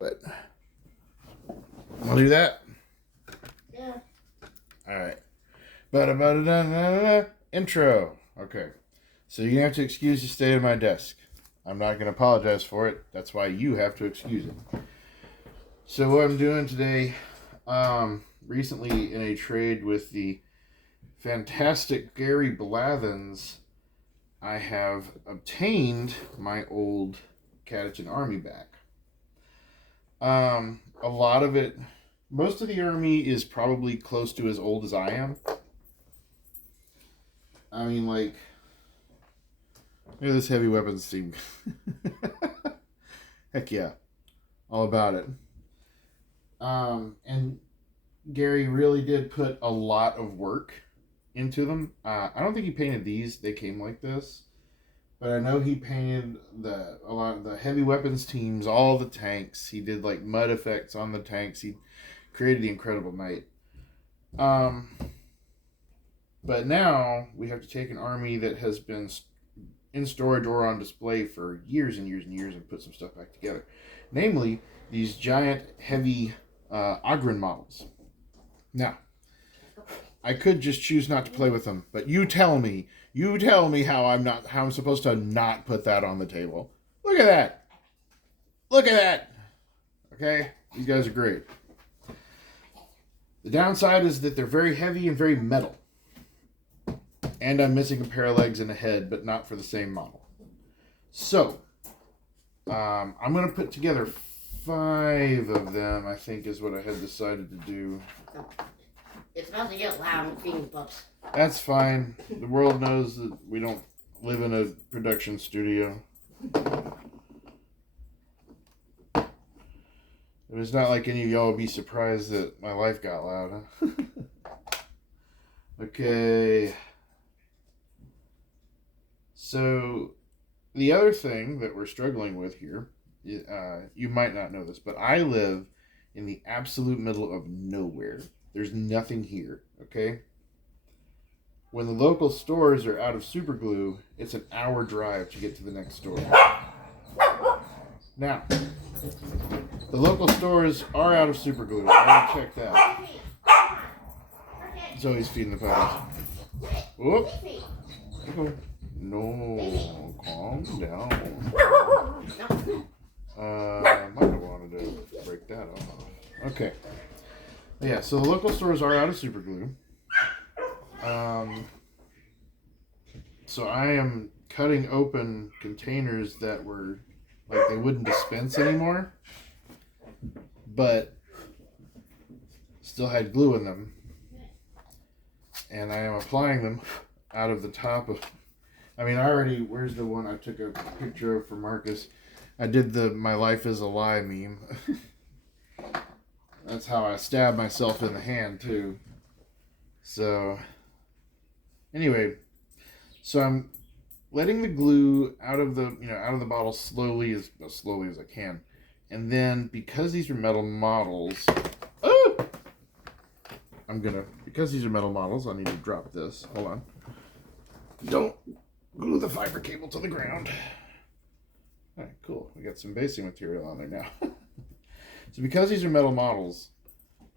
But I'll do that. Yeah. Alright. Ba-da-ba-da-da-da-da. Intro. Okay. So you're going to have to excuse the state of my desk. I'm not going to apologize for it. That's why you have to excuse it. So what I'm doing today, recently in a trade with the fantastic Gary Blathens, I have obtained my old Catechin army back. A lot of it, most of the army is probably close to as old as I am. I mean, like, look at this heavy weapons team. Heck yeah, all about it. And Gary really did put a lot of work into them. I don't think he painted these; they came like this. But I know he painted a lot of the heavy weapons teams, all the tanks. He did like mud effects on the tanks. He created the Incredible Knight. But now we have to take an army that has been in storage or on display for years and years and years and put some stuff back together. Namely, these giant, heavy Ogryn models. Now, I could just choose not to play with them, but you tell me how I'm supposed to not put that on the table. Look at that. Look at that. Okay? These guys are great. The downside is that they're very heavy and very metal. And I'm missing a pair of legs and a head, but not for the same model. So, I'm going to put together 5 of them, I think is what I had decided to do. It's about to get loud and feeding pups. That's fine. The world knows that we don't live in a production studio. It's not like any of y'all would be surprised that my life got loud, huh? Okay. So, the other thing that we're struggling with here, you might not know this, but I live in the absolute middle of nowhere. There's nothing here, okay? When the local stores are out of super glue, it's an hour drive to get to the next store. Now, the local stores are out of super glue. I already checked that. Zoe's feeding the puppies. Whoop. No, calm down. Might have wanted to break that off. Okay. Yeah, so the local stores are out of super glue. So I am cutting open containers that were like they wouldn't dispense anymore, but still had glue in them. And I am applying them out of the top of, where's the one I took a picture of for Marcus? I did the "My Life is a Lie" meme. That's how I stabbed myself in the hand too. So, anyway, so I'm letting the glue out of the bottle slowly as I can, and then because these are metal models, because these are metal models, I need to drop this. Hold on. Don't glue the fiber cable to the ground. All right, cool. We got some basing material on there now. So because these are metal models,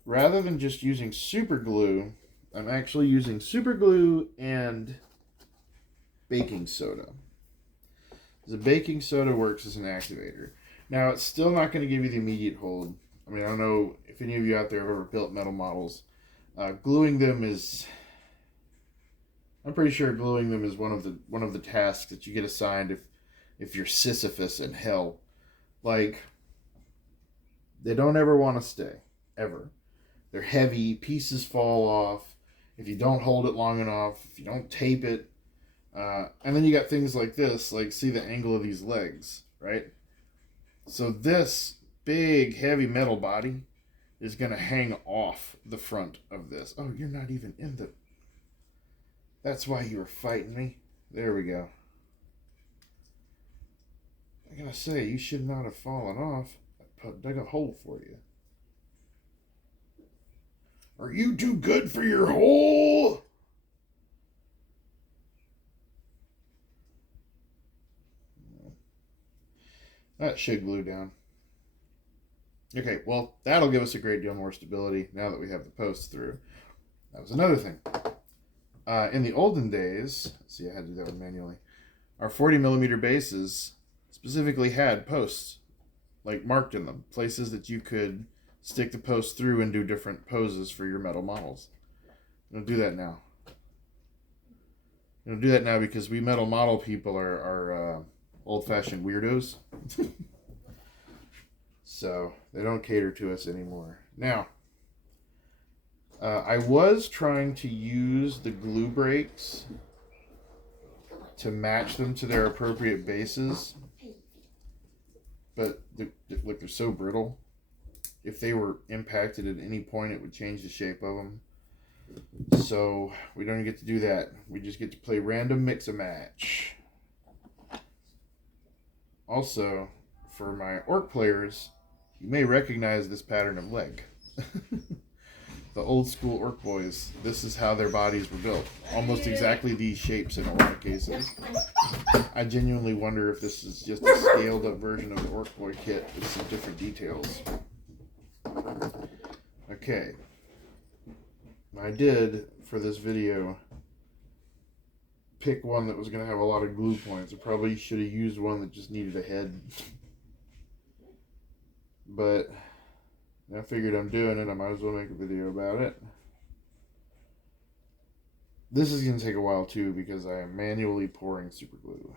rather than just using super glue, I'm actually using super glue and baking soda. The baking soda works as an activator. Now, it's still not going to give you the immediate hold. I mean, I don't know if any of you out there have ever built metal models. Gluing them is... I'm pretty sure gluing them is one of the tasks that you get assigned if you're Sisyphus in hell. Like, they don't ever want to stay. Ever. They're heavy. Pieces fall off. If you don't hold it long enough. If you don't tape it. And then you got things like this. Like, see the angle of these legs. Right? So this big, heavy metal body is going to hang off the front of this. Oh, you're not even in the... That's why you were fighting me. There we go. I gotta say, you should not have fallen off. I dug a hole for you. Are you too good for your hole? That should glue down. Okay, well, that'll give us a great deal more stability now that we have the posts through. That was another thing. In the olden days, see, I had to do that one manually. Our 40 millimeter bases specifically had posts, like marked in them, places that you could stick the post through and do different poses for your metal models. I'm gonna do that now. I'm gonna do that now because we metal model people are old-fashioned weirdos, so they don't cater to us anymore. Now, I was trying to use the glue breaks to match them to their appropriate bases, but look, they're so brittle. If they were impacted at any point, it would change the shape of them. So we don't get to do that. We just get to play random mix and match. Also, for my orc players, you may recognize this pattern of leg. The old school orc boys, this is how their bodies were built. Almost exactly these shapes in a lot of cases. I genuinely wonder if this is just a scaled up version of the orc boy kit with some different details. Okay. I did, for this video, pick one that was going to have a lot of glue points. I probably should have used one that just needed a head. But I figured I'm doing it, I might as well make a video about it. This is going to take a while too because I am manually pouring super glue.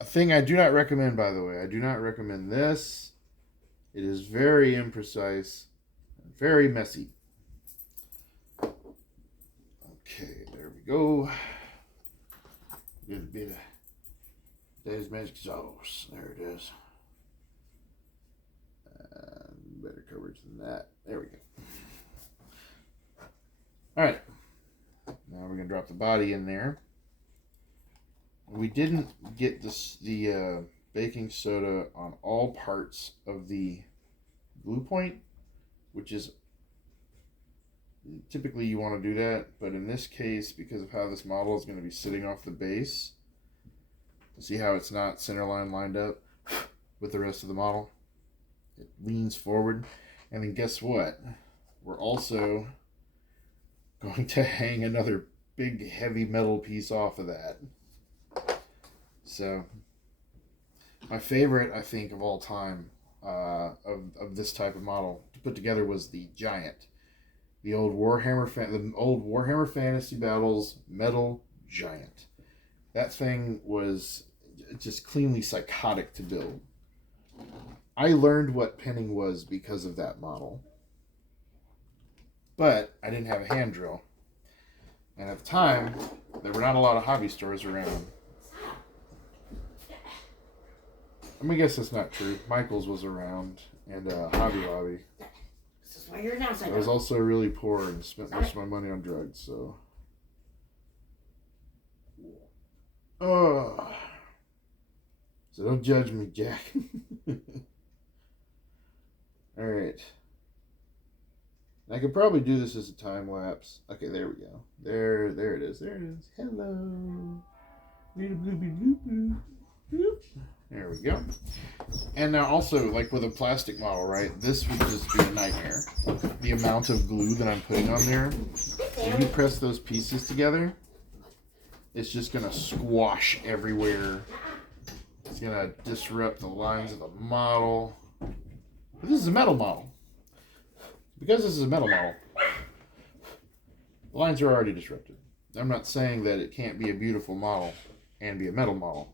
A thing I do not recommend, by the way. I do not recommend this. It is very imprecise, very messy. Okay, there we go. Get a bit of Daddy's Magic Sauce. There it is. Better coverage than that. There we go. Alright. Now we're going to drop the body in there. We didn't get the baking soda on all parts of the glue point, which is typically you want to do that, but in this case, because of how this model is going to be sitting off the base, see how it's not centerline lined up with the rest of the model? It leans forward, and then guess what? We're also going to hang another big heavy metal piece off of that. So my favorite, I think, of all time of this type of model to put together was the Giant, the old Warhammer Fantasy Battles metal Giant. That thing was just cleanly psychotic to build. I learned what pinning was because of that model. But I didn't have a hand drill. And at the time, there were not a lot of hobby stores around. I mean, I guess that's not true. Michael's was around, and Hobby Lobby. This is why you're an outsider. I was also really poor and spent most of my money on drugs, so. Oh. So don't judge me, Jack. Alright. I could probably do this as a time lapse. Okay, there we go. There it is. There it is. Hello. Little bloopy bloop bloop. There we go. And now also, like with a plastic model, right? This would just be a nightmare. The amount of glue that I'm putting on there. When you press those pieces together, it's just going to squash everywhere. It's going to disrupt the lines of the model. But this is a metal model. Because this is a metal model, the lines are already disrupted. I'm not saying that it can't be a beautiful model and be a metal model.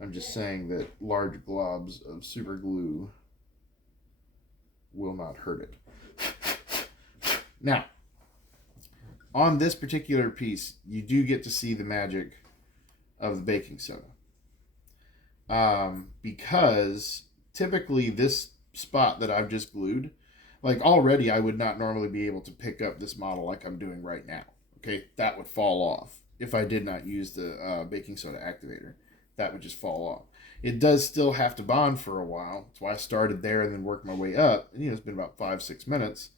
I'm just saying that large globs of super glue will not hurt it. Now, on this particular piece, you do get to see the magic of the baking soda. Because typically this spot that I've just glued, like already I would not normally be able to pick up this model like I'm doing right now. Okay, that would fall off if I did not use the baking soda activator. That would just fall off. It does still have to bond for a while. That's why I started there and then worked my way up. And, it's been about 5-6 minutes.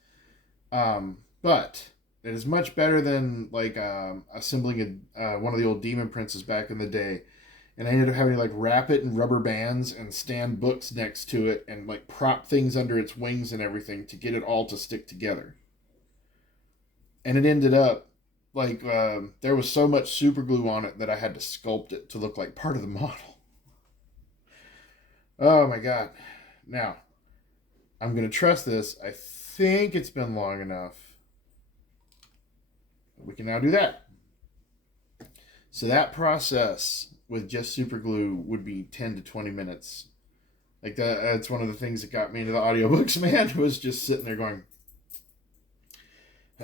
But it is much better than like assembling one of the old Demon Princes back in the day And I ended up having to like wrap it in rubber bands and stand books next to it and like prop things under its wings and everything to get it all to stick together. And it ended up like there was so much super glue on it that I had to sculpt it to look like part of the model. Oh my god. Now, I'm going to trust this. I think it's been long enough. We can now do that. So that process with just super glue would be 10 to 20 minutes. Like that's one of the things that got me into the audiobooks, man, was just sitting there going.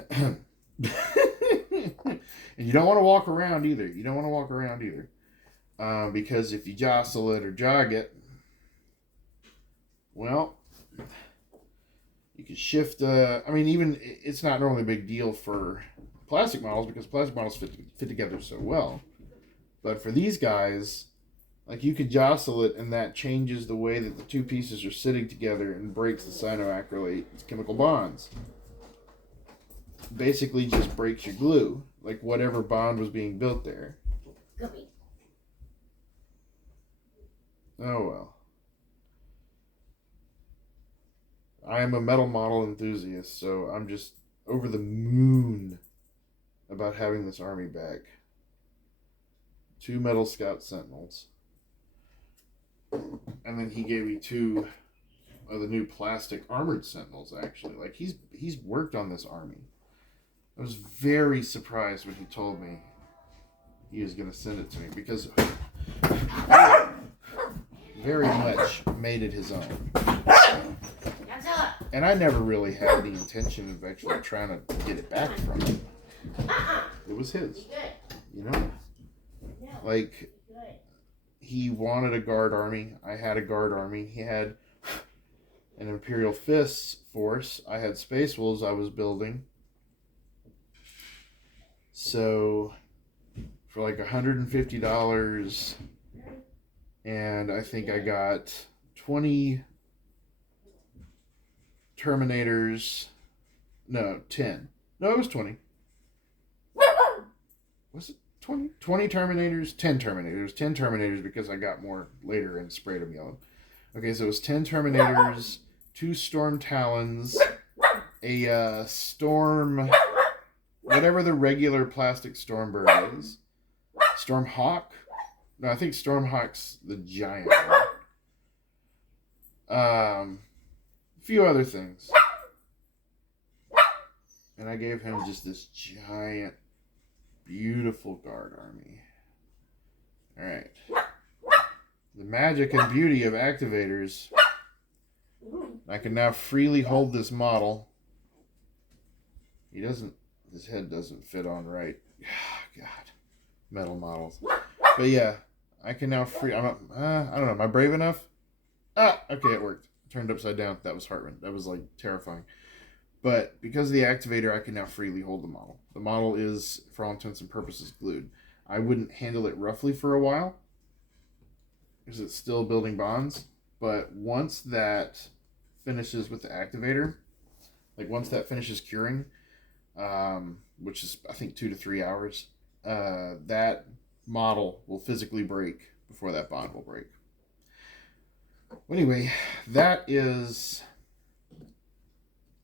And you don't want to walk around either. Because if you jostle it or jog it, well, you can shift. Even it's not normally a big deal for plastic models because plastic models fit together so well. But for these guys, like you could jostle it and that changes the way that the two pieces are sitting together and breaks the cyanoacrylate chemical bonds. Basically just breaks your glue, like whatever bond was being built there. Gummy. Oh well. I am a metal model enthusiast, so I'm just over the moon about having this army back. 2 Metal Scout Sentinels. And then he gave me 2 of the new plastic armored Sentinels, actually. Like, he's worked on this army. I was very surprised when he told me he was going to send it to me, because very much made it his own. And I never really had the intention of actually trying to get it back from him. It was his. You know? Like, he wanted a guard army. I had a guard army. He had an Imperial Fist force. I had Space Wolves I was building. So, for like $150, and I think I got 20 Terminators. No, 10. No, it was 20. Was it 20? 20 Terminators, 10 Terminators. 10 Terminators because I got more later and sprayed them yellow. Okay, so it was 10 Terminators, 2 Storm Talons, a Storm... whatever the regular plastic Stormbird is. Storm Hawk? No, I think Storm Hawk's the giant one. A few other things. And I gave him just this giant, beautiful guard army. Alright. The magic and beauty of activators. I can now freely hold this model. His head doesn't fit on right. God. Metal models. But yeah, I can now I don't know. Am I brave enough? Okay, it worked. Turned upside down. That was heart-wrenching. That was like terrifying. But because of the activator, I can now freely hold the model. The model is, for all intents and purposes, glued. I wouldn't handle it roughly for a while because it's still building bonds. But once that finishes with the activator, like once that finishes curing, which is I think 2 to 3 hours, that model will physically break before that bond will break. Anyway, that is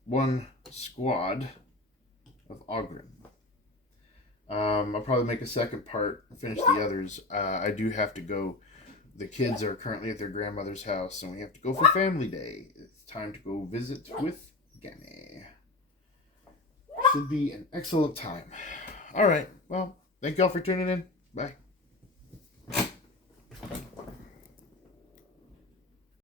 one squad of Ogryn. I'll probably make a second part and finish the others. I do have to go. The kids are currently at their grandmother's house, and we have to go for family day. It's time to go visit with Gammy. Should be an excellent time. All right. Well, thank y'all for tuning in. Bye.